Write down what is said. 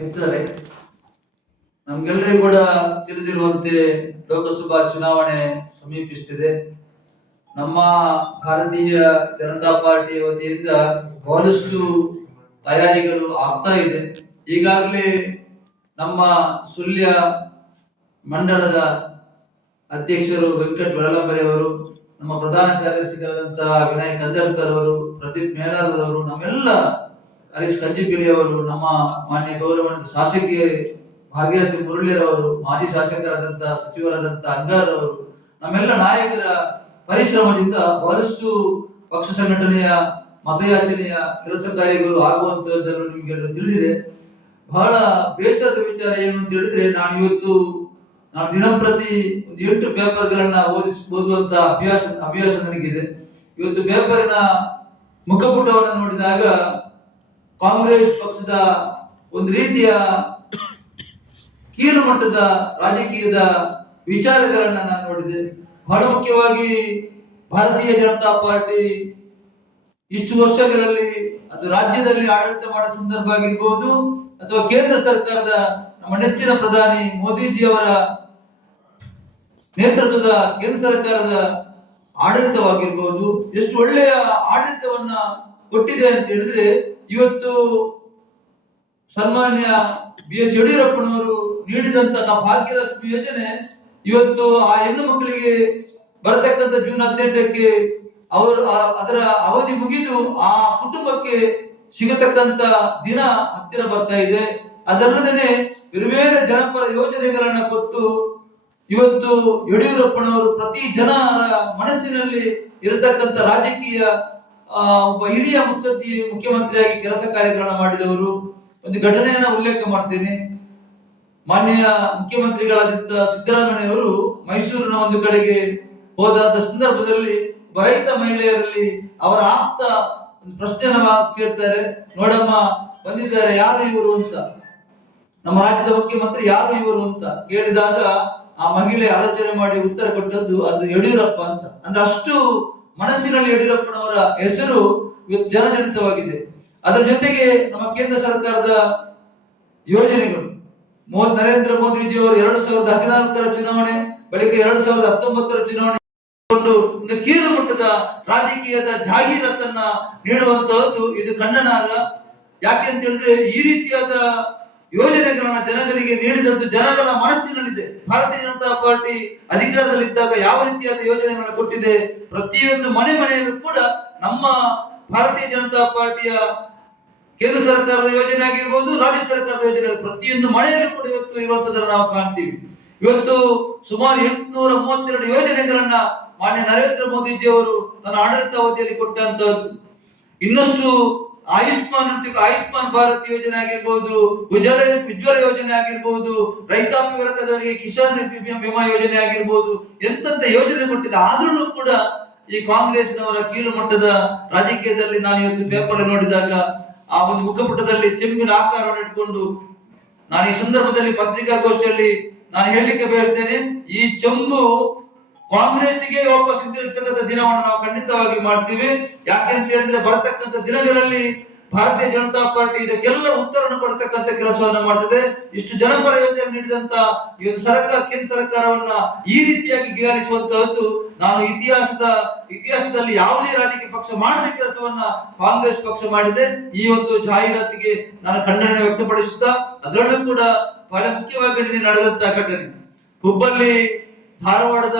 ಮಿತ್ರರೇ ನಮ್ಗೆಲ್ಲರಿಗೂ ಕೂಡ ತಿಳಿದಿರುವಂತೆ ಲೋಕಸಭಾ ಚುನಾವಣೆ ಸಮೀಪಿಸುತ್ತಿದೆ. ನಮ್ಮ ಭಾರತೀಯ ಜನತಾ ಪಾರ್ಟಿ ವತಿಯಿಂದ ಬಹಳಷ್ಟು ತಯಾರಿಗಳು ಆಗ್ತಾ ಇದೆ. ಈಗಾಗಲೇ ನಮ್ಮ ಸುಳ್ಯ ಮಂಡಲದ ಅಧ್ಯಕ್ಷರು ವೆಂಕಟ್ ಅವರು, ನಮ್ಮ ಪ್ರಧಾನ ಕಾರ್ಯದರ್ಶಿಗಳಾದಂತಹ ವಿನಯ್ ಕಂದರ್ಕರ್ ಅವರು, ಪ್ರದೀಪ್ ಮೇಲಾರದವರು ನಮ್ಮೆಲ್ಲ ಹರೀಶ್ ಕಂಜಿಪಿಲಿ ಅವರು ನಮ್ಮ ಮಾನ್ಯ ಗೌರವಾನ್ವಿತ ಶಾಸಕಿ ಭಾಗೀರಥಿ ಮುರುಳಿಯರವರು ಮಾಜಿ ಶಾಸಕರಾದಂತಹ ಸಚಿವರಾದಂತಹ ಅಂಗಾರ್ ಅವರು, ನಮ್ಮೆಲ್ಲ ನಾಯಕರ ಪರಿಶ್ರಮದಿಂದ ಬಹಳಷ್ಟು ಪಕ್ಷ ಸಂಘಟನೆಯ ಮತಯಾಚನೆಯ ಕೆಲಸ ಕಾರ್ಯಗಳು ಆಗುವಂತಹದ್ದನ್ನು ನಿಮಗೆಲ್ಲ ತಿಳಿದಿದೆ. ಬಹಳ ಬೇಸರದ ವಿಚಾರ ಏನು ಅಂತ ಹೇಳಿದ್ರೆ, ನಾನು ಇವತ್ತು ನಾನು ದಿನಂಪ್ರತಿ ಒಂದು ಎಂಟು ಪೇಪರ್ಗಳನ್ನ ಓದಿಸ್ ಓದುವಂತ ಅಭ್ಯಾಸ ಅಭ್ಯಾಸ ನನಗಿದೆ. ಇವತ್ತು ಪೇಪರಿನ ಮುಖಪುಟವನ್ನು ನೋಡಿದಾಗ ಕಾಂಗ್ರೆಸ್ ಪಕ್ಷದ ಒಂದು ರೀತಿಯ ಕೀಳು ಮಟ್ಟದ ರಾಜಕೀಯದ ವಿಚಾರಗಳನ್ನ ನಾನು ನೋಡಿದೆ. ಬಹಳ ಮುಖ್ಯವಾಗಿ ಭಾರತೀಯ ಜನತಾ ಪಾರ್ಟಿ ಇಷ್ಟು ವರ್ಷಗಳಲ್ಲಿ ಅದು ರಾಜ್ಯದಲ್ಲಿ ಆಡಳಿತ ಮಾಡುವ ಸಂದರ್ಭ ಆಗಿರ್ಬೋದು ಅಥವಾ ಕೇಂದ್ರ ಸರ್ಕಾರದ ನಮ್ಮ ನೆಚ್ಚಿನ ಪ್ರಧಾನಿ ಮೋದಿಜಿಯವರ ನೇತೃತ್ವದ ಕೇಂದ್ರ ಸರ್ಕಾರದ ಆಡಳಿತವಾಗಿರ್ಬೋದು. ಎಷ್ಟು ಒಳ್ಳೆಯ ಆಡಳಿತವನ್ನ ಕೊಟ್ಟಿದೆ ಅಂತ ಹೇಳಿದ್ರೆ ಇವತ್ತು ಸನ್ಮಾನ್ಯ ಬಿ ಎಸ್ ಯಡಿಯೂರಪ್ಪನವರು ನೀಡಿದಂತಹ ಭಾಗ್ಯಲಕ್ಷ್ಮಿ ಯೋಜನೆ ಇವತ್ತು ಆ ಹೆಣ್ಣು ಮಕ್ಕಳಿಗೆ ಬರತಕ್ಕಂಥ ಜೂನ್ ಹದಿನೆಂಟಕ್ಕೆ ಅವರು ಅದರ ಅವಧಿ ಮುಗಿದು ಆ ಕುಟುಂಬಕ್ಕೆ ಸಿಗತಕ್ಕಂತ ದಿನ ಹತ್ತಿರ ಬರ್ತಾ ಇದೆ. ಅದಲ್ಲದೆ ಬೇರೆ ಜನಪರ ಯೋಜನೆಗಳನ್ನ ಕೊಟ್ಟು ಇವತ್ತು ಯಡಿಯೂರಪ್ಪನವರು ಪ್ರತಿ ಜನರ ಮನಸ್ಸಿನಲ್ಲಿ ಇರತಕ್ಕಂತ ರಾಜಕೀಯ ಒಬ್ಬ ಹಿರಿಯ ಮುತ್ಸದ್ದಿ ಮುಖ್ಯಮಂತ್ರಿಯಾಗಿ ಕೆಲಸ ಕಾರ್ಯಗಳನ್ನು ಮಾಡಿದವರು, ಒಂದು ಘಟನೆಯನ್ನ ಉಲ್ಲೇಖ ಮಾಡ್ತೇನೆ. ಮಾನ್ಯ ಮುಖ್ಯಮಂತ್ರಿಗಳಾದಿದ್ದ ಸಿದ್ದರಾಮಯ್ಯವರು ಮೈಸೂರಿನ ಒಂದು ಕಡೆಗೆ ಹೋದಂತ ಸಂದರ್ಭದಲ್ಲಿ ರೈತ ಮಹಿಳೆಯರಲ್ಲಿ ಅವರ ಆಪ್ತ ಪ್ರಶ್ನೆನ ಕೇಳ್ತಾರೆ. ನೋಡಮ್ಮ, ಬಂದಿದ್ದಾರೆ, ಯಾರು ಇವರು ಅಂತ. ನಮ್ಮ ರಾಜ್ಯದ ಮುಖ್ಯಮಂತ್ರಿ ಯಾರು ಇವರು ಅಂತ ಕೇಳಿದಾಗ ಆ ಮಹಿಳೆ ಆಲೋಚನೆ ಮಾಡಿ ಉತ್ತರ ಕೊಟ್ಟದ್ದು ಅದು ಯಡಿಯೂರಪ್ಪ ಅಂತ. ಅಂದ್ರೆ ಅಷ್ಟು ಮನಸ್ಸಿನಲ್ಲಿ ಯಡಿಯೂರಪ್ಪನವರ ಹೆಸರು ಇವತ್ತು ಜನಜನಿತವಾಗಿದೆ. ಅದರ ಜೊತೆಗೆ ನಮ್ಮ ಕೇಂದ್ರ ಸರ್ಕಾರದ ಯೋಜನೆಗಳು. ಮೋದಿ ನರೇಂದ್ರ ಮೋದಿಜಿ ಅವರು ಎರಡು ಸಾವಿರದ ಹದಿನಾಲ್ಕರ ಚುನಾವಣೆ, ಬಳಿಕ ಎರಡು ಸಾವಿರದ ಹತ್ತೊಂಬತ್ತರ ಚುನಾವಣೆ ಒಂದು ಕೀಳು ಮಟ್ಟದ ರಾಜಕೀಯದ ಜಾಹೀರಾತನ್ನ ನೀಡುವಂತಹದ್ದು ಇದು ಖಂಡನಾರ್ಹ ಯಾಕೆ ಅಂತ ಹೇಳಿದ್ರೆ ಈ ರೀತಿಯಾದ ಯೋಜನೆಗಳನ್ನ ಜನಗಳಿಗೆ ನೀಡಿದಂತ ಜನಗಳ ಮನಸ್ಸಿನಲ್ಲಿದೆ. ಭಾರತೀಯ ಜನತಾ ಪಾರ್ಟಿ ಅಧಿಕಾರದಲ್ಲಿದ್ದಾಗ ಯಾವ ರೀತಿಯಾದ ಯೋಜನೆಗಳನ್ನು ಕೊಟ್ಟಿದೆ? ಪ್ರತಿಯೊಂದು ಮನೆ ಮನೆಯಲ್ಲೂ ಕೂಡ ನಮ್ಮ ಭಾರತೀಯ ಜನತಾ ಪಾರ್ಟಿಯ ಕೇಂದ್ರ ಸರ್ಕಾರದ ಯೋಜನೆ ಆಗಿರ್ಬೋದು, ರಾಜ್ಯ ಸರ್ಕಾರದ ಯೋಜನೆ ಪ್ರತಿಯೊಂದು ಮನೆಯಲ್ಲೂ ಕೂಡ ಇವತ್ತು ಇರುವಂತದನ್ನು ನಾವು ಕಾಣ್ತೀವಿ. ಇವತ್ತು ಸುಮಾರು ಎಂಟುನೂರ ಮೂವತ್ತೆರಡು ಯೋಜನೆಗಳನ್ನ ಮಾನ್ಯ ನರೇಂದ್ರ ಮೋದಿಜಿ ಅವರು ತನ್ನ ಆಡಳಿತಾವಧಿಯಲ್ಲಿ ಕೊಟ್ಟಂತ ಇನ್ನಷ್ಟು ಆಯುಷ್ಮಾನ್ ಆಯುಷ್ಮಾನ್ ಭಾರತ್ ಯೋಜನೆ ಆಗಿರ್ಬೋದು, ಉಜ್ವಲ ಉಜ್ವಲ ಯೋಜನೆ ಆಗಿರ್ಬೋದು, ರೈತಾಪಿ ವರ್ಗದವರಿಗೆ ಕಿಸಾನ್ ವಿಮಾ ಯೋಜನೆ ಆಗಿರ್ಬೋದು ಎಂತೆಂತ ಯೋಜನೆ ಕೊಟ್ಟಿದೆ. ಆದ್ರೂ ಕೂಡ ಈ ಕಾಂಗ್ರೆಸ್ನವರ ಕೀಳು ಮಟ್ಟದ ರಾಜಕೀಯದಲ್ಲಿ ನಾನು ಇವತ್ತು ಪೇಪರ್ ನೋಡಿದಾಗ ಆ ಒಂದು ಮುಖಪುಟದಲ್ಲಿ ಚೆಂಬಿನ ಆಕಾರವನ್ನು ಇಟ್ಕೊಂಡು ನಾನು ಈ ಸಂದರ್ಭದಲ್ಲಿ ಪತ್ರಿಕಾಗೋಷ್ಠಿಯಲ್ಲಿ ನಾನು ಹೇಳಲಿಕ್ಕೆ ಬಯಸ್ತೇನೆ, ಈ ಚೆಂಬು ಕಾಂಗ್ರೆಸ್ಸಿಗೆ ವಾಪಸ್ ಹಿಂತಿರುಗಿಸ್ತಕ್ಕಂಥ ದಿನವನ್ನು ನಾವು ಖಂಡಿತವಾಗಿ ಮಾಡ್ತೀವಿ. ಯಾಕೆ ಅಂತ ಹೇಳಿದ್ರೆ ಬರತಕ್ಕಂಥ ದಿನಗಳಲ್ಲಿ ಭಾರತೀಯ ಜನತಾ ಪಾರ್ಟಿ ಇದಕ್ಕೆಲ್ಲ ಉತ್ತರವನ್ನು ಕೊಡ್ತಕ್ಕಂಥ ಕೆಲಸವನ್ನು ಮಾಡ್ತದೆ. ಇಷ್ಟು ಜನಪರ ಯೋಜನೆ ನೀಡಿದಂತ ಈ ಒಂದು ಸರ್ಕಾರ, ಕೇಂದ್ರ ಸರ್ಕಾರವನ್ನ ಈ ರೀತಿಯಾಗಿ ಗೀಳಿಸುವಂತಹದ್ದು ನಾನು ಇತಿಹಾಸದ, ಇತಿಹಾಸದಲ್ಲಿ ಯಾವುದೇ ರಾಜಕೀಯ ಪಕ್ಷ ಮಾಡದ ಕೆಲಸವನ್ನ ಕಾಂಗ್ರೆಸ್ ಪಕ್ಷ ಮಾಡಿದೆ. ಈ ಒಂದು ಜಾಹೀರಾತಿಗೆ ನಾನು ಖಂಡನೆ ವ್ಯಕ್ತಪಡಿಸುತ್ತಾ, ಅದರಲ್ಲೂ ಕೂಡ ಬಹಳ ಮುಖ್ಯವಾಗಿ ನಡೆದಂತಹ ಘಟನೆ. ಹುಬ್ಬಳ್ಳಿ ಧಾರವಾಡದ